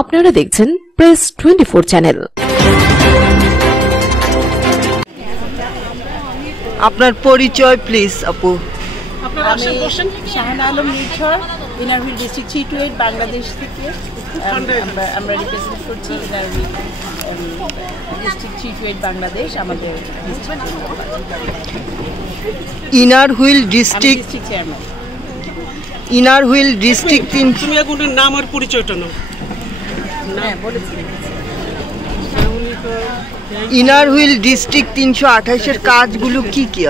আপনারা দেখছেন press 24 channel. আপনার পরিচয় প্লিজ আপু। আমি শাহানা আলম নির্ঝর, ইনারভিল ডিস্ট্রিক্ট 328 বাংলাদেশ থেকে আমরা রিপ্রেজেন্ট করছি। ইনারভিল ডিস্ট্রিক্ট 328 বাংলাদেশ আমাদের inner wheel district chairman. Inner wheel district তুমি এখন নাম আর পরিচয়টা নাও। হ্যাঁ বলেছি। ইনার হুইল ডিস্ট্রিক্ট 328-এর কাজগুলো কি কি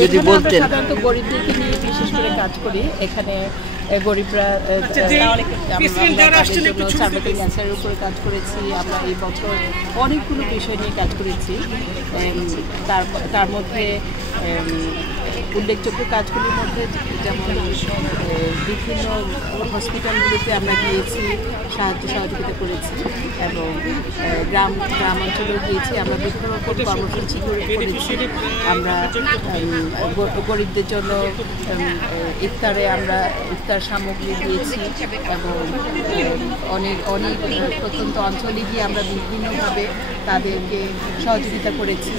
যদি বলতেন। সাধারণত গরিবদেরকে নিয়ে বিশেষ করে কাজ করি। এখানে গরিবরা ক্যান্সারের উপরে কাজ করেছি। আমরা এই বছর অনেকগুলো বিষয় নিয়ে কাজ করেছি। তার মধ্যে উল্লেখযোগ্য কাজগুলির মধ্যে যেমন বিভিন্ন হসপিটালগুলোতে আমরা গিয়েছি, সহযোগিতা করেছি এবং গ্রামাঞ্চলেও গিয়েছি। আমরা বিভিন্ন রকম কর্মসূচি করেছি। আমরা গরিবদের জন্য ইফতার সামগ্রী দিয়েছি এবং অনেক প্রত্যন্ত অঞ্চলে গিয়ে আমরা বিভিন্নভাবে তাদেরকে সহযোগিতা করেছি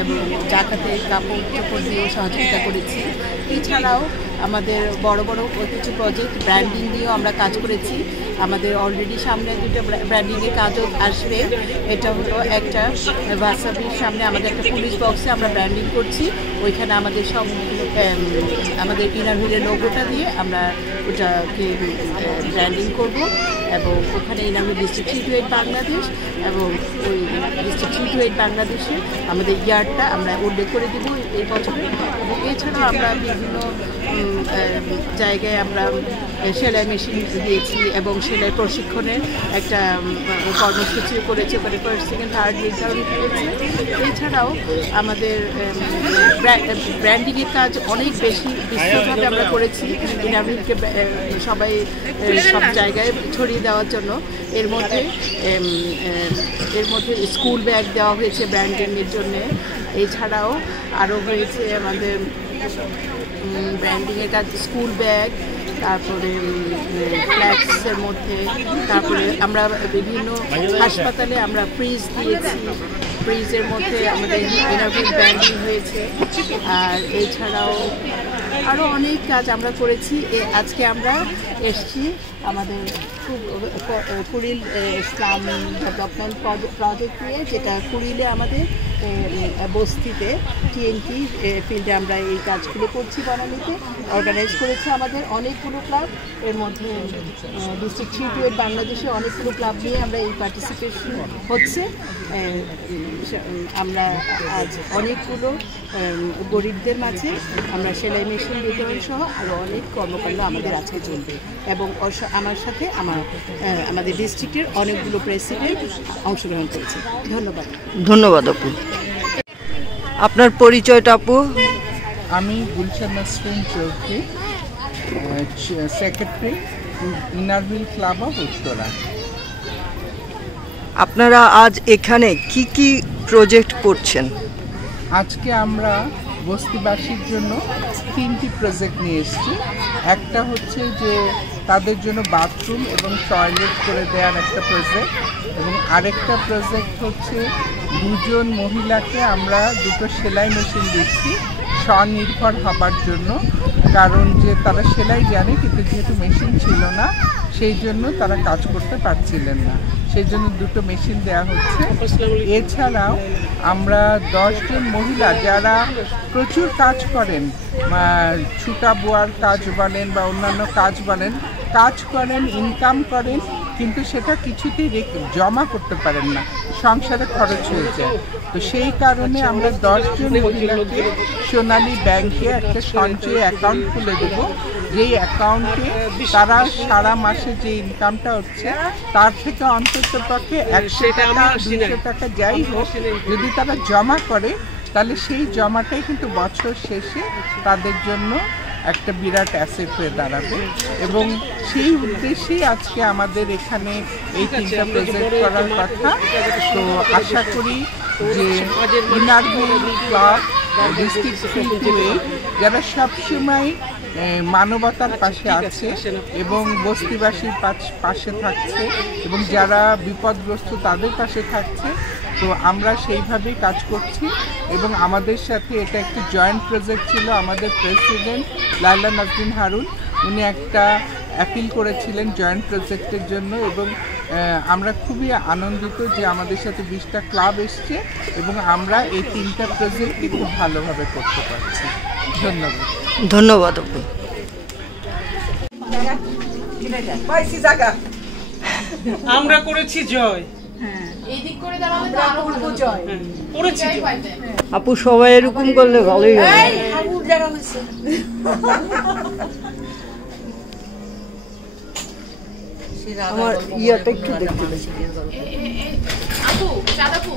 এবং জাকাতের কাপড় দিয়েও সহযোগিতা করেছি। এছাড়াও আমাদের বড় কিছু প্রজেক্ট ব্র্যান্ডিং দিয়েও আমরা কাজ করেছি। আমাদের অলরেডি সামনে দুটো ব্র্যান্ডিংয়ের কাজও আসবে। এটা হলো একটা ওয়াসাবির সামনে আমাদের একটা পুলিশ বক্সে আমরা ব্র্যান্ডিং করছি। ওইখানে আমাদের সব আমাদের ইনার হুইলের লোগোটা দিয়ে আমরা ওটাকে ব্র্যান্ডিং করব এবং ওখানে ইনার হুইল ডিস্ট্রিক্ট 328 বাংলাদেশ এবং ওই ডিস্ট্রিক্ট 328 বাংলাদেশে আমাদের ইয়ারটা আমরা উল্লেখ করে দেবো এই বছরে। এবং এছাড়াও আমরা বিভিন্ন জায়গায় আমরা সেলাই মেশিন দিয়েছি এবং সেলাই প্রশিক্ষণের একটা কর্মসূচি করেছি। ওখানে ফার্স্ট সেকেন্ড থার্ড নির্ধারণ করেছে। এছাড়াও আমাদের ব্র্যান্ডিংয়ের কাজ অনেক বেশি বিস্তৃতভাবে আমরা করেছি। ইনারভিলকে সব জায়গায় ছড়িয়ে দেওয়ার জন্য এর মধ্যে স্কুল ব্যাগ দেওয়া হয়েছে ব্র্যান্ডিংয়ের জন্যে। এছাড়াও আরও হয়েছে আমাদের ব্র্যান্ডিংয়ের কাজ স্কুল ব্যাগ, তারপরে ফ্ল্যাক্সের মধ্যে, তারপরে আমরা বিভিন্ন হাসপাতালে আমরা ফ্রিজ দিয়েছি। ফ্রিজের মধ্যে আমাদের ইনারভিল ব্র্যান্ডিং হয়েছে। আর এছাড়াও আরও অনেক কাজ আমরা করেছি। আজকে আমরা এসছি আমাদের কুড়িল ইসলাম ডেভেলপমেন্ট প্রজেক্ট নিয়ে, যেটা কুড়িলে আমাদের বস্তিতে TNT ফিল্ডে আমরা এই কাজগুলো করছি। বনানীতে অর্গানাইজ করেছে আমাদের অনেকগুলো ক্লাব। এর মধ্যে ডিস্ট্রিক্ট 328 বাংলাদেশে অনেকগুলো ক্লাব নিয়ে আমরা এই পার্টিসিপেশন হচ্ছে। আমরা আজ অনেকগুলো গরিবদের মাঝে আমরা সেলাই মেশিন বিতরণ সহ আরও অনেক কর্মকাণ্ড আমাদের আজকে চলবে এবং আমার সাথে আমাদের ডিস্ট্রিক্টের অনেকগুলো প্রেসিডেন্ট অংশগ্রহণ করেছে। ধন্যবাদ আপু। আপনার পরিচয়টা আপু। আমি Gulshan Nasrin Chowdhury, secretary Inner Wheel club of Uttara. আপনারা আজ এখানে কি কি প্রজেক্ট করছেন? আজকে আমরা বস্তিবাসীর জন্য 3টি প্রজেক্ট নিয়ে এসেছি। একটা হচ্ছে যে তাদের জন্য বাথরুম এবং টয়লেট করে দেওয়ার একটা প্রজেক্ট এবং আরেকটা প্রজেক্ট হচ্ছে 2জন মহিলাকে আমরা 2টো সেলাই মেশিন দিচ্ছি স্বনির্ভর হবার জন্য। কারণ যে তারা সেলাই জানে কিন্তু যেহেতু মেশিন ছিল না সেই জন্য তারা কাজ করতে পারছিলেন না, সেই জন্য 2টো মেশিন দেওয়া হচ্ছে। এছাড়াও আমরা 10জন মহিলা যারা প্রচুর কাজ করেন, ছুটা বোয়ার কাজ বলেন বা অন্যান্য কাজ বলেন, ইনকাম করেন কিন্তু সেটা কিছুতেই জমা করতে পারেন না, সংসারে খরচ হয়ে যায়। তো সেই কারণে আমরা 10জন মহিলাকে সোনালী ব্যাংকে একটা সঞ্চয় অ্যাকাউন্ট খুলে দেব, যেই অ্যাকাউন্টে তারা সারা মাসে যে ইনকামটা হচ্ছে তার থেকে অন্তত পক্ষে 100 টাকা 200 টাকা যাই হোক যদি তারা জমা করে তাহলে সেই জমাটাই কিন্তু বছর শেষে তাদের জন্য একটা বিরাট অ্যাসেট হয়ে দাঁড়াবে। এবং সেই উদ্দেশ্যেই আজকে আমাদের এখানে এই 3টা প্রজেক্ট করার কথা। তো আশা করি যে ইনারভিল ক্লাব ডিস্ট্রিক্ট ফ্রি যারা সবসময় মানবতার পাশে আছে এবং বস্তিবাসীর পাশে থাকছে এবং যারা বিপদগ্রস্ত তাদের পাশে থাকছে। তো আমরা সেইভাবেই কাজ করছি এবং আমাদের সাথে এটা একটি জয়েন্ট প্রজেক্ট ছিল। আমাদের প্রেসিডেন্ট লায়লা নাজনীন হারুন উনি একটা অ্যাপিল করেছিলেন জয়েন্ট প্রজেক্টের জন্য এবং আমরা খুবই আনন্দিত যে আমাদের সাথে 20টা ক্লাব এসছে এবং আমরা এই 3টা প্রজেক্টই খুব ভালোভাবে করতে পারছি। ধন্যবাদ। ধন্যবাদ আপু। আমরা করেছি জয়, করেছি জয়। আপু সবাই এরকম করলে ভালোই হবে। আমার ইয়াটা একটু দেখতে পাচ্ছি। আপু চাঁদাপু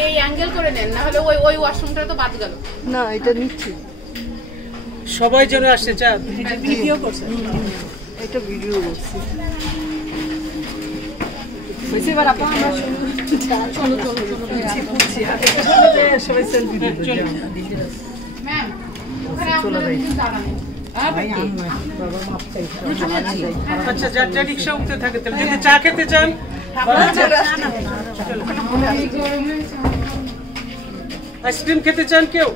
এই অ্যাঙ্গেল করে নেন, না হলে ওই ওয়াশরুমটা তো বাদ গেল। না এটা নিচ্ছি, সবাই যেন আসে চাঁদ। ভিডিও করছে, এটা ভিডিও করছি। ম্যাম ওখানে আপনারা কিছু জানা নেই। আচ্ছা, যার যা রিক্সা উঠতে থাকে তাহলে যদি চা খেতে চান, আইসক্রিম খেতে চান কেউ?